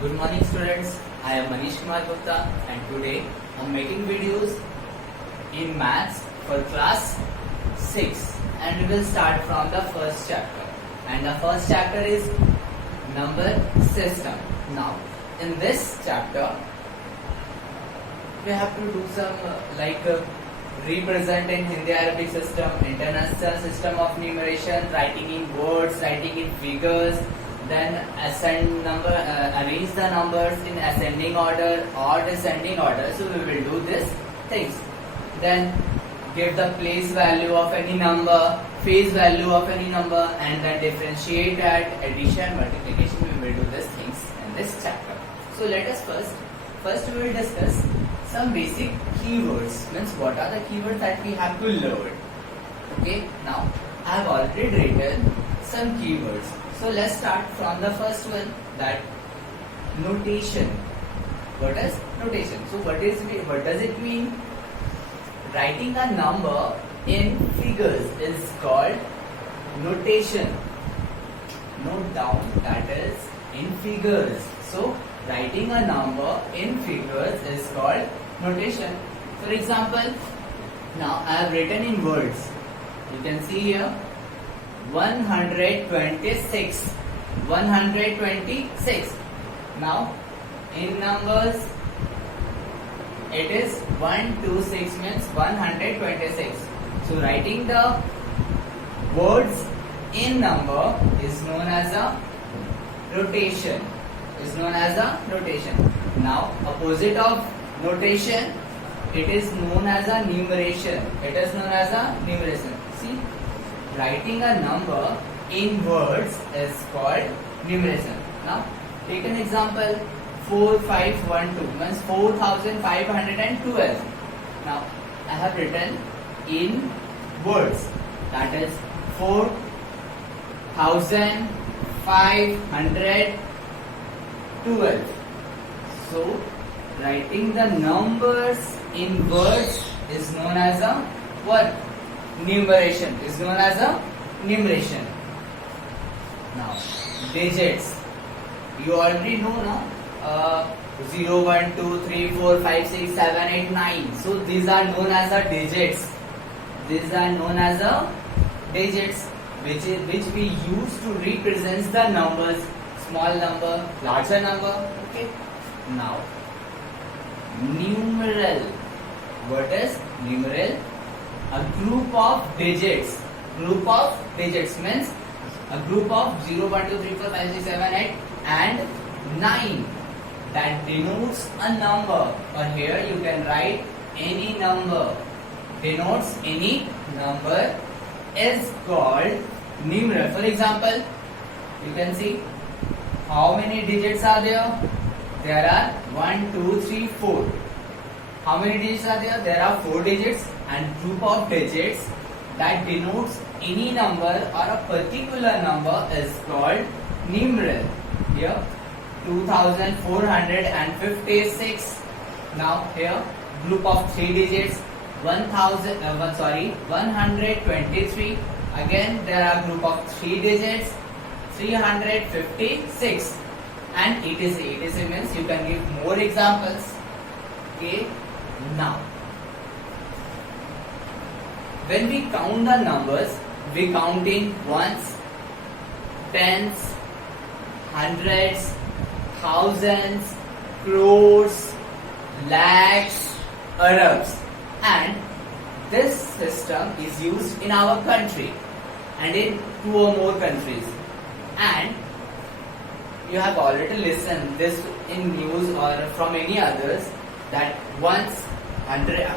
Good morning students, I am Manish Kumar Gupta and today I am making videos in maths for class 6 and we will start from the first chapter and the first chapter is number system. Now in this chapter we have to do some represent in Hindi Arabic system, international system of numeration, writing in words, writing in figures, then arrange the numbers in ascending order or descending order. So we will do these things. Then give the place value of any number, phase value of any number, and then differentiate at addition, multiplication. We will do these things in this chapter. So let us first we will discuss some basic keywords. Means what are the keywords that we have to learn. Okay. Now I have already written some keywords. So let's start from the first one, that notation. What is notation? So what does it mean? Writing a number in figures is called notation. Note down, that is in figures. So writing a number in figures is called notation. For example, now I have written in words. You can see here 126. Now in numbers it is 126 means 126. So writing the words in number is known as a notation. Now opposite of notation, it is known as a numeration. See, writing a number in words is called numeration. Now take an example, 4512 means 4512. Now I have written in words, that is 4512. So writing the numbers in words is known as a what? Numeration. Now digits, you already know now, 0 1 2 3 4 5 6 7 8 9. So these are known as a digits. Which we use to represent the numbers, small number, larger number. Okay. Now numeral. What is numeral? A group of digits. Means a group of 0, 1, 2, 3, 4, 5, 6, 7, 8 and 9 that denotes a number. Or here you can write any number. Denotes any number is called numeral. For example, you can see how many digits are there? There are 1, 2, 3, 4. How many digits are there? There are 4 digits, and group of digits that denotes any number or a particular number is called numeral. Here 2456. Now here group of 3 digits 123. Again there are group of 3 digits 356 and etc means you can give more examples. Okay. Now when we count the numbers, we count in ones, tens, hundreds, thousands, crores, lakhs, arabs, and this system is used in our country and in 2 or more countries. And you have already listened this in news or from any others that ones, hundreds,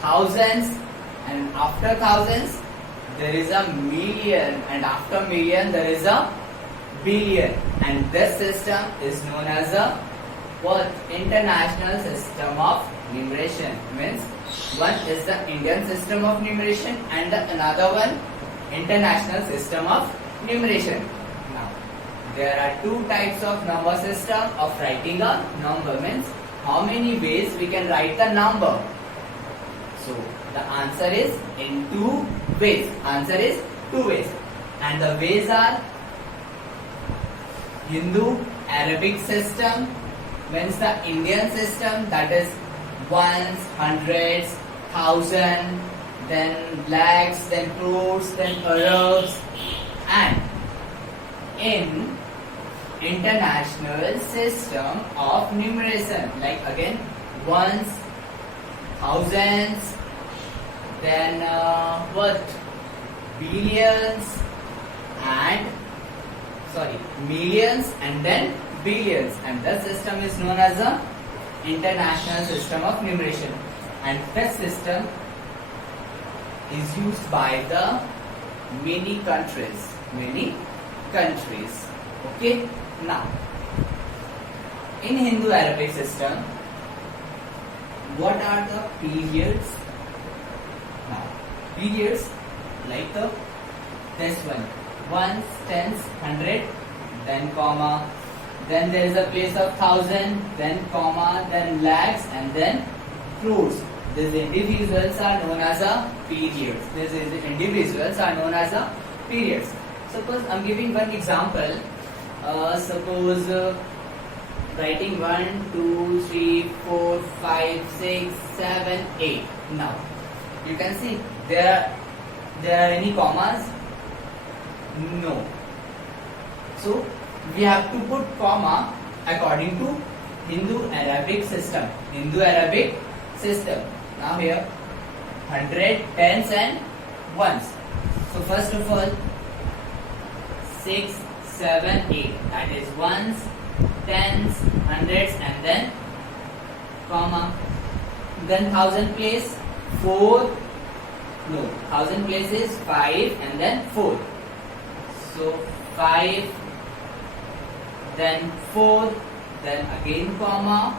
thousands, and after thousands there is a million, and after million there is a billion, and this system is known as a what? International system of numeration. Means one is the Indian system of numeration and another one international system of numeration. Now there are 2 types of number system of writing a number. Means how many ways we can write the number. So the answer is in 2 ways. And the ways are Hindu Arabic system means the Indian system, that is ones, hundreds, thousand, then lakhs, then crores, then arabs. And in international system of numeration, like again ones, thousands, then what, billions and millions, and then billions, and the system is known as a international system of numeration, and this system is used by the many countries. Okay, now in Hindu Arabic system, what are the periods? Now periods like this one, ones, tens, hundred, then comma, then there is a place of thousand, then comma, then lakhs, and then crores. These individuals are known as a periods. Suppose I'm giving one example. Suppose writing 1, 2, 3, 4, 5, 6, 7, 8. Now you can see there are any commas? No. So we have to put comma according to Hindu Arabic system. Now here 100, tens and ones. So first of all 6, 7, 8, that is ones, tens, hundreds, and then comma. Then thousand place 4, no, thousand place is 5 and then 4. So 5, then 4, then again comma,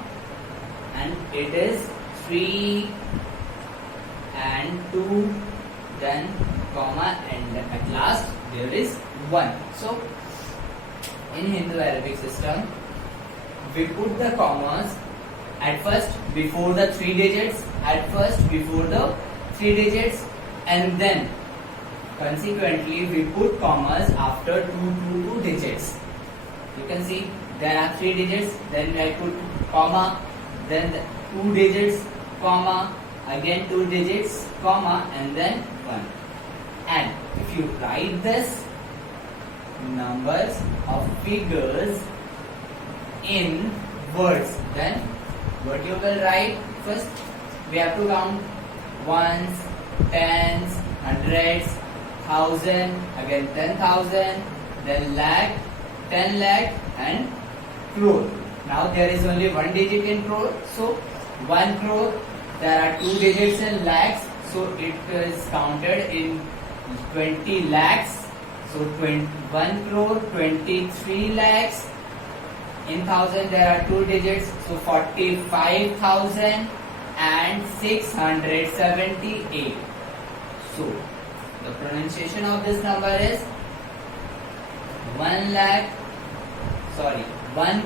and it is 3 and 2, then comma, and at last there is 1. So in Hindu Arabic system, we put the commas at first before the 3 digits, and then consequently we put commas after 2 digits. You can see there are 3 digits, then I put comma, then 2 digits, comma, again 2 digits, comma, and then 1. And if you write this numbers of figures in words, then what you will write? First we have to count ones, tens, hundreds, thousand, again 10,000, then lakh, 10 lakh, and crore. Now there is only 1 digit in crore, so 1 crore. There are 2 digits in lakhs, so it is counted in 20 lakhs. So 1 crore, 23 lakhs. In thousand there are 2 digits, so 45,000 and 678. So the pronunciation of this number is 1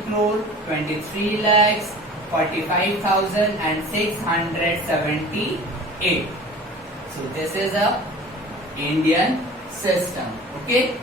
crore, 23 lakhs, 45,000 and 678. So this is a Indian system. Okay.